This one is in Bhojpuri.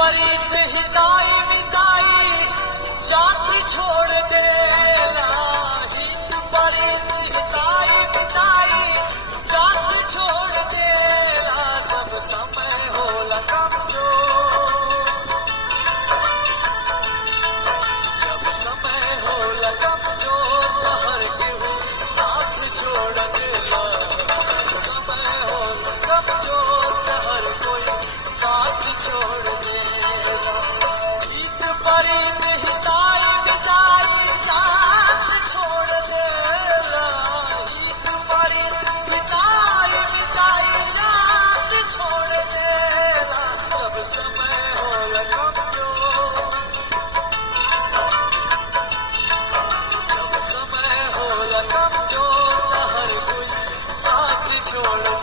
परीत हिताई मिताई जाति छोड़ देला। हित परीत हिताई मिताई जाति छोड़ देला। जब समय होला कमजोर, जब समय होला कमजोर तो हर केहू साथ छोड़ देला। जब समय होला कमजोर तो हर कोई साथ छोड़ देला। हित परीत हिताई मिताई जात छोड़ देला। हित परीत हिताई मिताई जात छोड़ देला। जब समय होला कमजोर, जब समय होला कमजोर तो हर कोई साथ छोड़